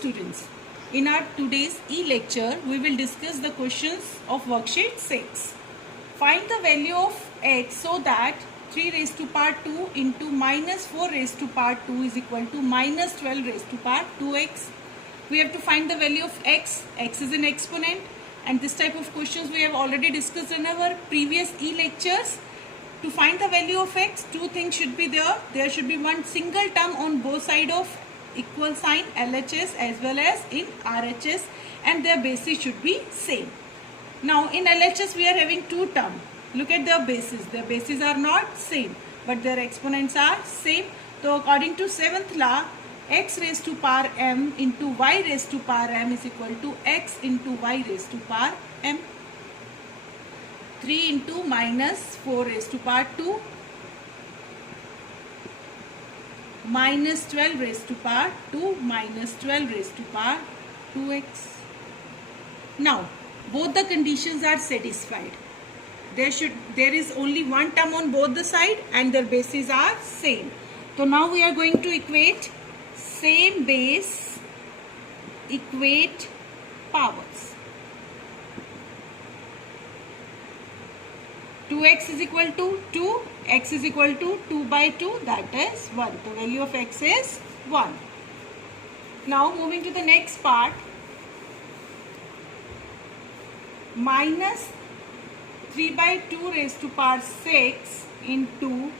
students, in our today's e-lecture we will discuss the questions of worksheet 6. Find the value of x so that 3 raised to power 2 into minus 4 raised to power 2 is equal to minus 12 raised to power 2x. We have to find the value of x. X is an exponent, and this type of questions we have already discussed in our previous e-lectures. To find the value of x, two things should be there. There should be one single term on both sides of equal sign LHS as well as in RHS, and their basis should be same. Now in LHS we are having two terms. Look at their bases. Their bases are not same, but their exponents are same. So according to 7th law, x raised to power m into y raised to power m is equal to x into y raised to power m. 3 into minus 4 raised to power 2 minus 12 raised to power 2 minus 12 raised to power 2x. Now both the conditions are satisfied. There is only one term on both the side and their bases are same. So now we are going to equate same base, equate powers. 2x is equal to 2, x is equal to 2 by 2, that is 1. The value of x is 1. Now moving to the next part, minus 3 by 2 raised to power 6 into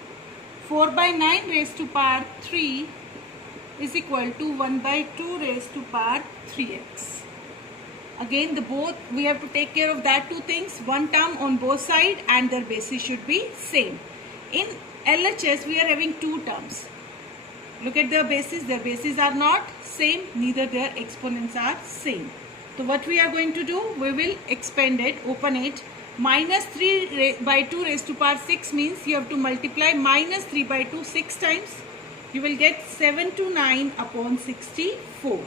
4 by 9 raised to power 3 is equal to 1 by 2 raised to power 3x. Again, we have to take care of that two things, one term on both sides and their basis should be same. In LHS we are having two terms. Look at their bases are not same, neither their exponents are same. So what we are going to do, we will expand it, open it. Minus 3 by 2 raised to power 6 means you have to multiply minus 3 by 2 6 times. You will get 729 upon 64.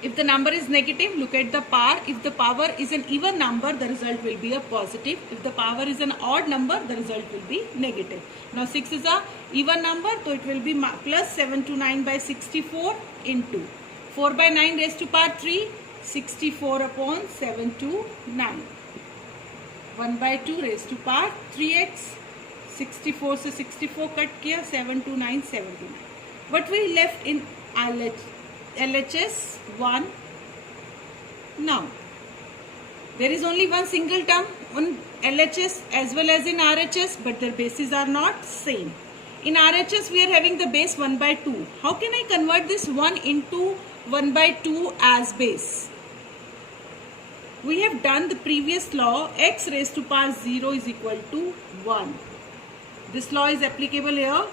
If the number is negative, look at the power. If the power is an even number, the result will be a positive. If the power is an odd number, the result will be negative. Now 6 is a even number, so it will be plus 729 by 64 into 4 by 9 raised to power 3, 64 upon 729. 1 by 2 raised to power 3x. 64 से 64 cut किया, 729 729. What we left in LHS 1. Now there is only one single term on LHS as well as in RHS, but their bases are not same. In RHS we are having the base 1 by 2. How can I convert this 1 into 1 by 2 as base? We have done the previous law, x raised to power 0 is equal to 1. This law is applicable here.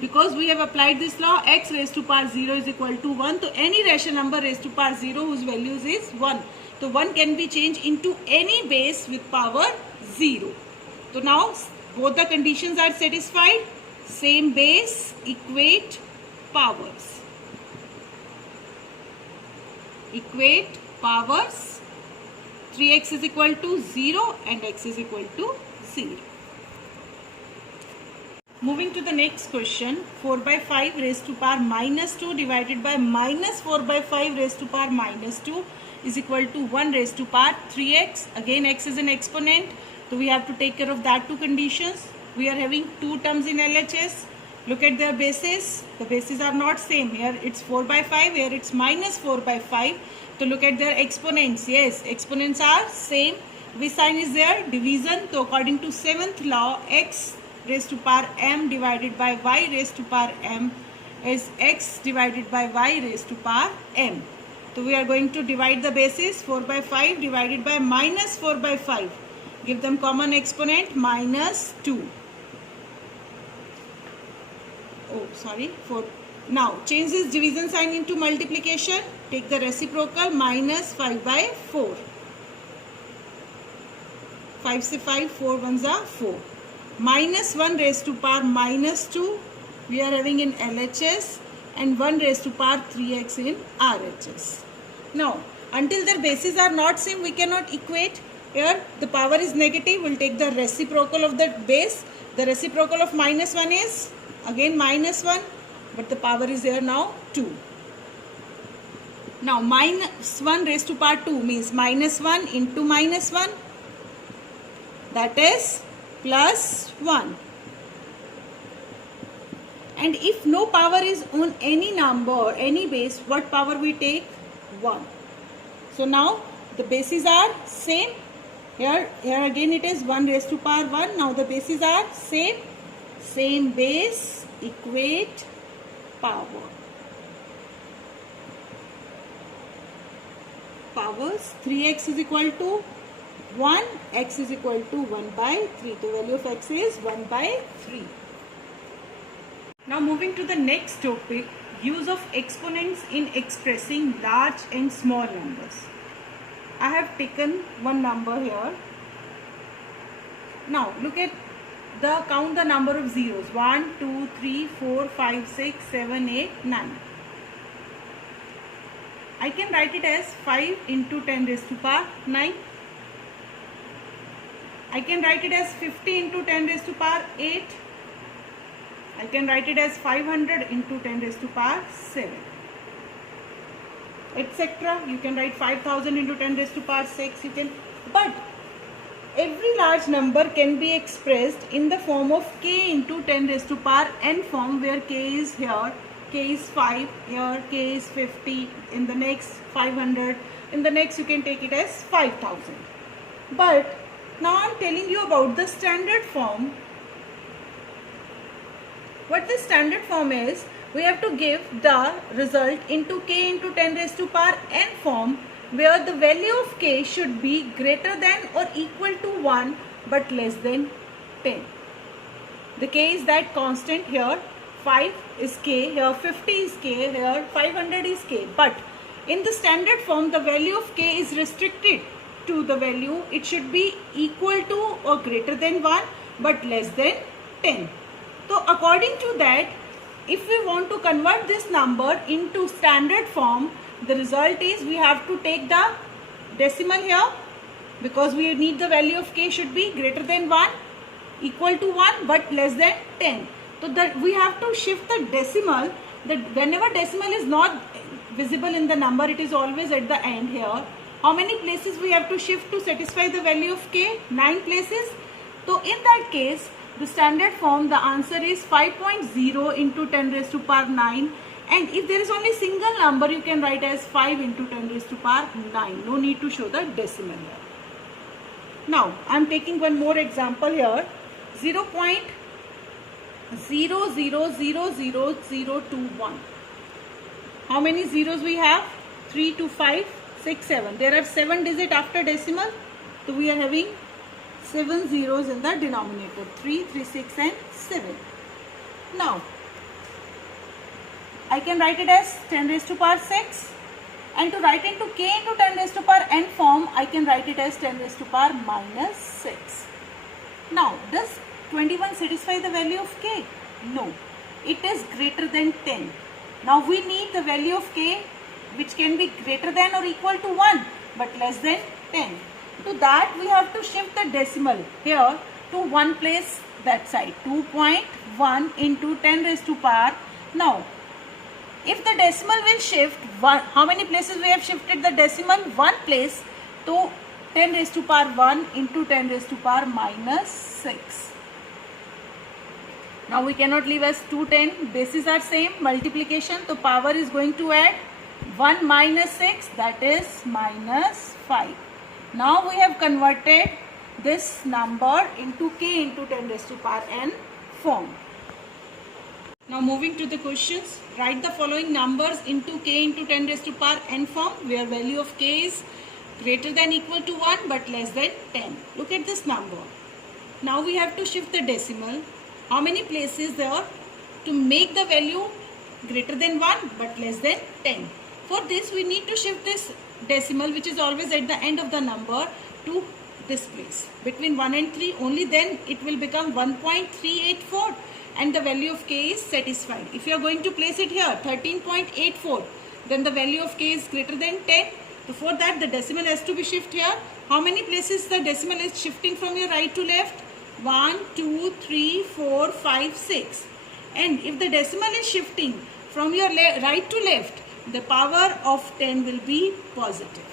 Because we have applied this law, x raised to power 0 is equal to 1. So any rational number raised to power 0 whose values is 1. So 1 can be changed into any base with power 0. So now both the conditions are satisfied. Same base, equate powers. Equate powers. 3x is equal to 0 and x is equal to 0. Moving to the next question, 4 by 5 raised to power minus 2 divided by minus 4 by 5 raised to power minus 2 is equal to 1 raised to power 3x. Again, x is an exponent, so we have to take care of that two conditions. We are having two terms in LHS. Look at their bases. The bases are not same. Here it's 4 by 5, here it's minus 4 by 5. So look at their exponents. Yes, exponents are same. Which sign is there? Division. So according to 7th law, x raised to power m divided by y raised to power m is x divided by y raised to power m. So we are going to divide the bases. 4 by 5 divided by minus 4 by 5. Give them common exponent, minus 2. Oh, sorry, 4. Now change this division sign into multiplication. Take the reciprocal, minus 5 by 4. 5 से 5, 4 ones are 4. Minus 1 raised to power minus 2 we are having in LHS, and 1 raised to power 3x in RHS. Now until their bases are not same, we cannot equate. Here the power is negative, we will take the reciprocal of the base. The reciprocal of minus 1 is again minus 1. but the power is here now 2. Now minus 1 raised to power 2 means minus 1 into minus 1, that is plus 1. And if no power is on any number, any base, what power we take? 1. So now the bases are same. Here again it is 1 raised to power 1. Now the bases are same. Same base, equate power. Powers, 3x is equal to 1, x is equal to 1 by 3. The value of x is 1 by 3. Now moving to the next topic, use of exponents in expressing large and small numbers. I have taken one number here. Now look at count the number of zeros. 1, 2, 3, 4, 5, 6, 7, 8, 9. I can write it as 5 into 10 raised to power 9. I can write it as 50 into 10 raised to power 8. I can write it as 500 into 10 raised to power 7, etc. You can write 5000 into 10 raised to power 6. You can, but every large number can be expressed in the form of k into 10 raised to power n form, where k is here, k is 5, here k is 50, in the next 500, in the next you can take it as 5000. But now I am telling you about the standard form. What the standard form is, we have to give the result into k into 10 raised to power n form, where the value of k should be greater than or equal to 1 but less than 10. The k is that constant here, 5 is k, here 50 is k, here 500 is k. But in the standard form, the value of k is restricted to the value, it should be equal to or greater than 1 but less than 10. So according to that, if we want to convert this number into standard form, the result is we have to take the decimal here, because we need the value of k should be greater than 1, equal to 1 but less than 10. So that we have to shift the decimal, that whenever decimal is not visible in the number, it is always at the end here. How many places we have to shift to satisfy the value of k? 9 places. So in that case, the standard form, the answer is 5.0 into 10 raised to power 9. And if there is only single number, you can write as 5 into 10 raised to power 9. No need to show the decimal here. Now, I am taking one more example here. 0.0000021. How many zeros we have? 3, 2, 5, 6, 7. There are 7 digits after decimal. So we are having 7 zeros in the denominator. 3, 3, 6 and 7. Now, I can write it as 10 raised to power 6. And to write into k into 10 raised to power n form, I can write it as 10 raised to power minus 6. Now, does 21 satisfy the value of k? No. It is greater than 10. Now, we need the value of k which can be greater than or equal to 1 but less than 10. To that, we have to shift the decimal here to one place that side. 2.1 into 10 raised to power. Now, if the decimal will shift, how many places we have shifted the decimal? One place. To 10 raised to power 1 into 10 raised to power minus 6. Now we cannot leave as 210. Bases are same. Multiplication. So power is going to add 1 minus 6, that is minus 5. Now we have converted this number into k into 10 raised to power n form. Now moving to the questions. Write the following numbers into k into 10 raised to power n form, where value of k is greater than equal to 1 but less than 10. Look at this number. Now we have to shift the decimal. How many places there to make the value greater than 1 but less than 10? For this, we need to shift this decimal, which is always at the end of the number, to this place. Between 1 and 3, only then it will become 1.384 and the value of k is satisfied. If you are going to place it here, 13.84, then the value of k is greater than 10. So for that, the decimal has to be shifted here. How many places the decimal is shifting from your right to left? 1, 2, 3, 4, 5, 6. And if the decimal is shifting from your right to left, the power of 10 will be positive.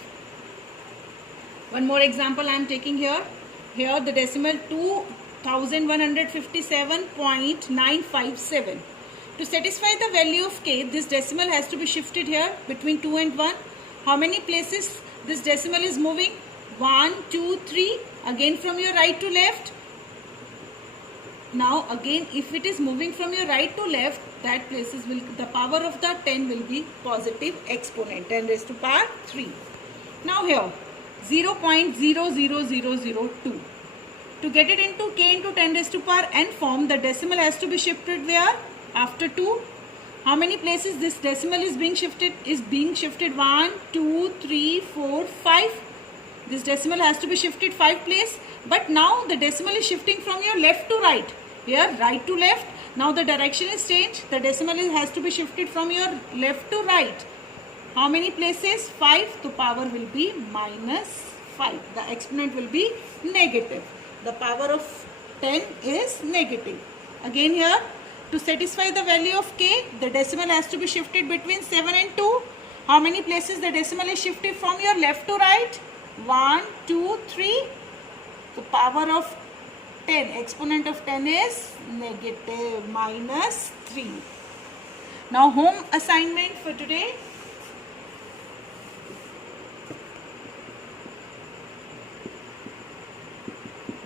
One more example I am taking here. Here the decimal 2157.957. To satisfy the value of k, this decimal has to be shifted here between 2 and 1. How many places this decimal is moving? 1, 2, 3. Again from your right to left. Now again, if it is moving from your right to left, that places will, the power of the 10 will be positive exponent, 10 raised to power 3. Now here 0.00002. To get it into k into 10 raised to power n form, the decimal has to be shifted where? After 2. How many places this decimal is being shifted? 1, 2, 3, 4, 5. This decimal has to be shifted 5 place. But now the decimal is shifting from your left to right. Here right to left. Now the direction is changed. The decimal has to be shifted from your left to right. How many places? 5. The power will be -5. The exponent will be negative. The power of 10 is negative. Again here, to satisfy the value of k, the decimal has to be shifted between 7 and 2. How many places the decimal is shifted from your left to right? 1, 2, 3. The power of 10, exponent of 10 is negative, -3. Now home assignment for today.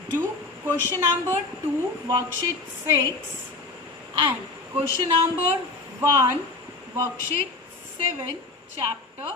Do question number 2, worksheet 6 and question number 1, worksheet 7, chapter